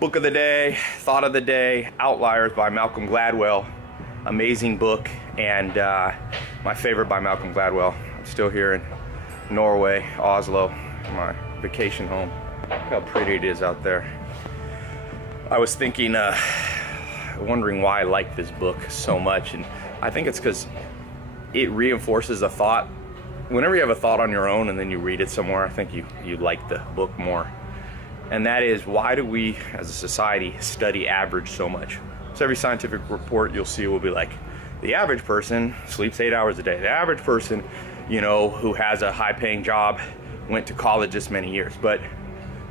Book of the day, thought of the day, Outliers by Malcolm Gladwell. Amazing book, and my favorite by Malcolm Gladwell. I'm still here in Norway, Oslo, my vacation home. Look how pretty it is out there. I was thinking, wondering why I like this book so much, and I think it's because it reinforces a thought. Whenever you have a thought on your own and then you read it somewhere, I think you like the book more. And that is, why do we as a society study average so much? So every scientific report you'll see will be like, the average person sleeps 8 hours a day. The average person, who has a high paying job, went to college this many years. But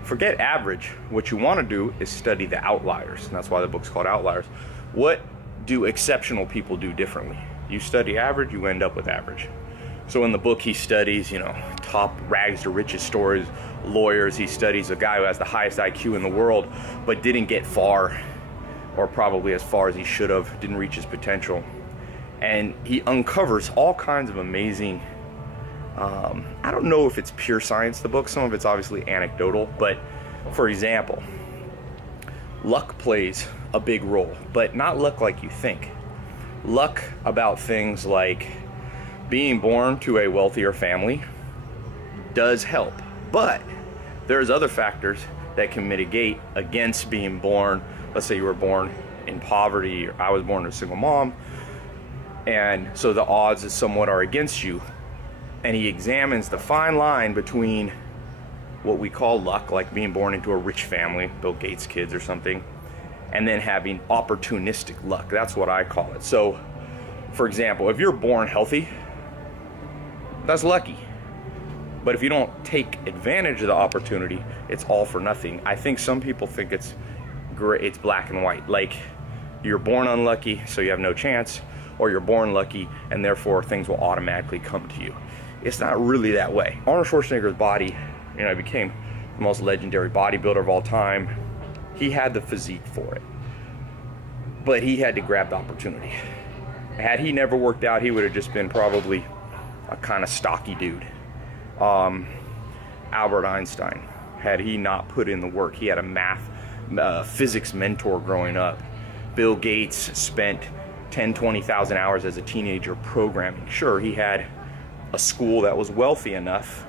forget average. What you want to do is study the outliers. And that's why the book's called Outliers. What do exceptional people do differently? You study average, you end up with average. So in the book, he studies, top rags to riches stories, lawyers. He studies a guy who has the highest IQ in the world, but didn't get far, or probably as far as he should have, didn't reach his potential. And he uncovers all kinds of amazing, I don't know if it's pure science, the book, some of it's obviously anecdotal, but for example, luck plays a big role, but not luck like you think. Luck about things like being born to a wealthier family does help, but there's other factors that can mitigate against being born. Let's say you were born in poverty, or I was born to a single mom, and so the odds somewhat are against you. And he examines the fine line between what we call luck, like being born into a rich family, Bill Gates' kids or something, and then having opportunistic luck. That's what I call it. So, for example, if you're born healthy, that's lucky. But if you don't take advantage of the opportunity, it's all for nothing. I think some people think it's great, it's black and white. Like, you're born unlucky, so you have no chance, or you're born lucky, and therefore things will automatically come to you. It's not really that way. Arnold Schwarzenegger's body, became the most legendary bodybuilder of all time. He had the physique for it, but he had to grab the opportunity. Had he never worked out, he would have just been probably a kind of stocky dude. Albert Einstein, had he not put in the work, he had a physics mentor growing up. Bill Gates spent 20,000 hours as a teenager programming. Sure, he had a school that was wealthy enough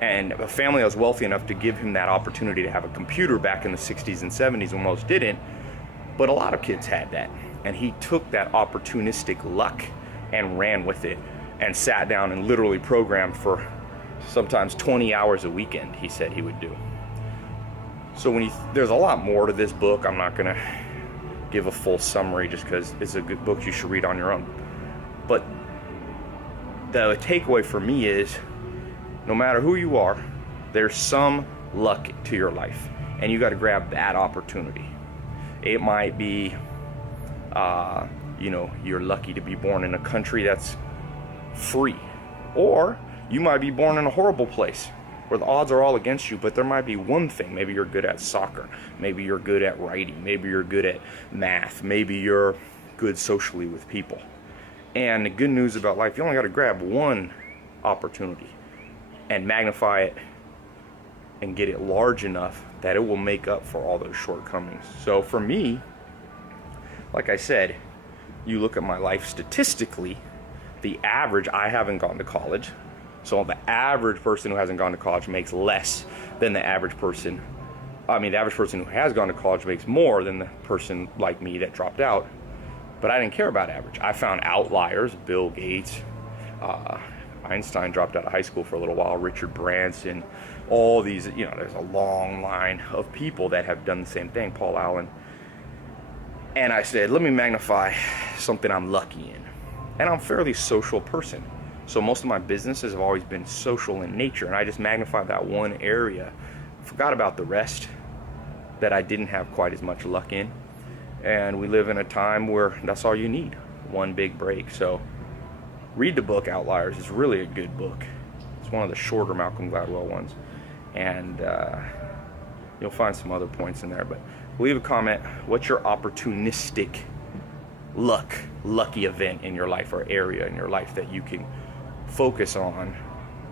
and a family that was wealthy enough to give him that opportunity to have a computer back in the 60s and 70s when most didn't, but a lot of kids had that. And he took that opportunistic luck and ran with it and sat down and literally programmed for sometimes 20 hours a weekend, he said he would do. So there's a lot more to this book. I'm not gonna give a full summary just because it's a good book you should read on your own. But the takeaway for me is, no matter who you are, there's some luck to your life, and you got to grab that opportunity. It might be, you're lucky to be born in a country that's free, or you might be born in a horrible place where the odds are all against you, but there might be one thing. Maybe you're good at soccer, maybe you're good at writing, maybe you're good at math, maybe you're good socially with people. And the good news about life, you only got to grab one opportunity and magnify it and get it large enough that it will make up for all those shortcomings. So for me, like I said, you look at my life statistically, the average, I haven't gone to college. So the average person who hasn't gone to college makes less than the average person. The average person who has gone to college makes more than the person like me that dropped out. But I didn't care about average. I found outliers, Bill Gates, Einstein dropped out of high school for a little while, Richard Branson, all these, there's a long line of people that have done the same thing, Paul Allen. And I said, let me magnify something I'm lucky in. And I'm a fairly social person. So most of my businesses have always been social in nature, and I just magnified that one area, forgot about the rest that I didn't have quite as much luck in. And we live in a time where that's all you need, one big break. So read the book Outliers. It's really a good book. It's one of the shorter Malcolm Gladwell ones, and you'll find some other points in there. But leave a comment. What's your opportunistic lucky event in your life, or area in your life that you can focus on,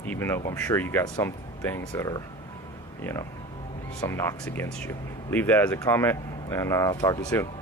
even though I'm sure you got some things that are, some knocks against you. leave that as a comment, and I'll talk to you soon.